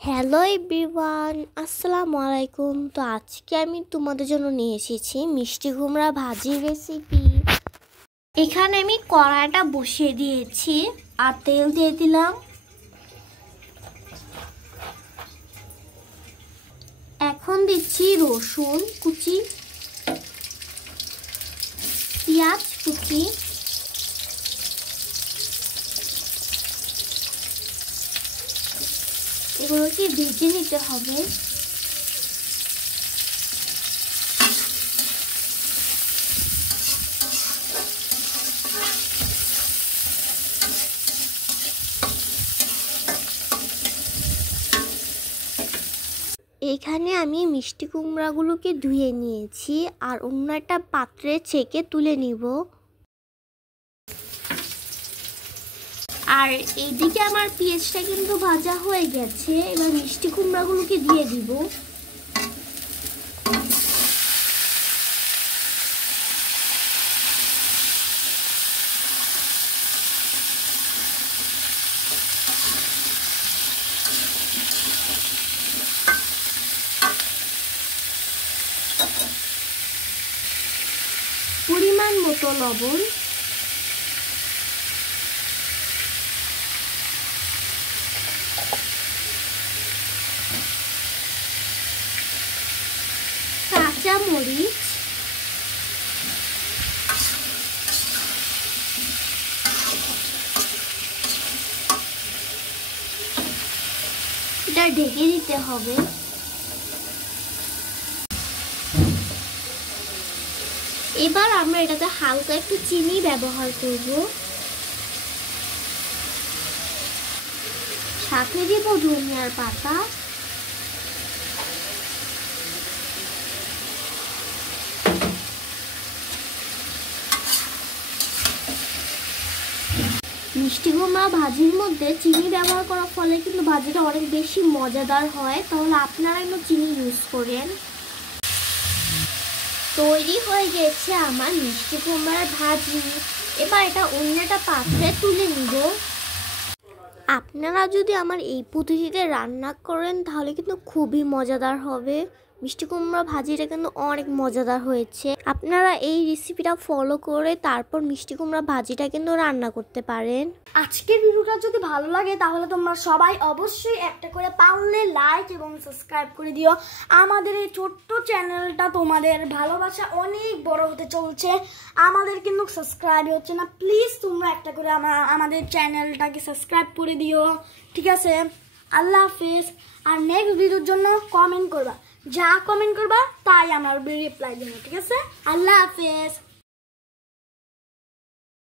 Hello everyone, আসসালামু আলাইকুম। তো আজকে আমি তোমাদের জন্য নিয়ে এসেছি মিষ্টি কুমড়া ভাজির রেসিপি। এখানে আমি কড়াইটা বসিয়ে দিয়েছি আর তেল দিয়ে দিলাম। এখন দিচ্ছি রসুন কুচি, পেঁয়াজ কুচি, এগুলোকে ভেজে নিতে হবে। এখানে আমি মিষ্টি কুমড়াগুলোকে ধুয়ে নিয়েছি আর অন্য একটা পাত্রে ছেঁকে তুলে নিব। আর এইদিকে আমার পেঁয়াজটা কিন্তু ভাজা হয়ে গেছে। এবার মিষ্টি কুমড়াগুলোকে দিয়ে দিব। পরিমাণ মতো লবণ, কাঁচা মরিচ, এটা ঢেকে দিতে হবে। এবার আমরা এটাতে হালকা একটু চিনি ব্যবহার করব, সাথে দিব ধনিয়ার পাতা, মিষ্টি কুমড়া ভাজির মধ্যে চিনি ব্যবহার করার ফলে কিন্তু ভাজিটা অনেক বেশি মজাদার হয়। তাহলে আপনারা একটু চিনি ইউজ করেন। তৈরি হয়ে গেছে আমার মিষ্টি কুমড়ার ভাজি। এবার এটা অন্য একটা পাত্রে তুলে নিব। আপনারা যদি আমার এই পদ্ধতিতে রান্না করেন তাহলে কিন্তু খুবই মজাদার হবে। মিষ্টি কুমড়া ভাজিটা কিন্তু অনেক মজাদার হয়েছে। আপনারা এই রেসিপিটা ফলো করে তারপর মিষ্টি কুমড়া ভাজিটা কিন্তু রান্না করতে পারেন। আজকের ভিডিওটা যদি ভালো লাগে তাহলে তোমরা সবাই অবশ্যই একটা করে পারলে লাইক এবং সাবস্ক্রাইব করে দিও। আমাদের এই ছোট্ট চ্যানেলটা তোমাদের ভালোবাসা অনেক বড় হতে চলছে, আমাদের কিন্তু সাবস্ক্রাইব হচ্ছে না। প্লিজ তোমরা একটা করে আমাদের চ্যানেলটাকে সাবস্ক্রাইব করে দিও, ঠিক আছে? আল্লাহ হাফেজ। আর নেক্সট ভিডিওর জন্য কমেন্ট করবা, যা কমেন্ট করবা তাই আমার রিপ্লাই দেবো, ঠিক আছে? আল্লাহ হাফেজ।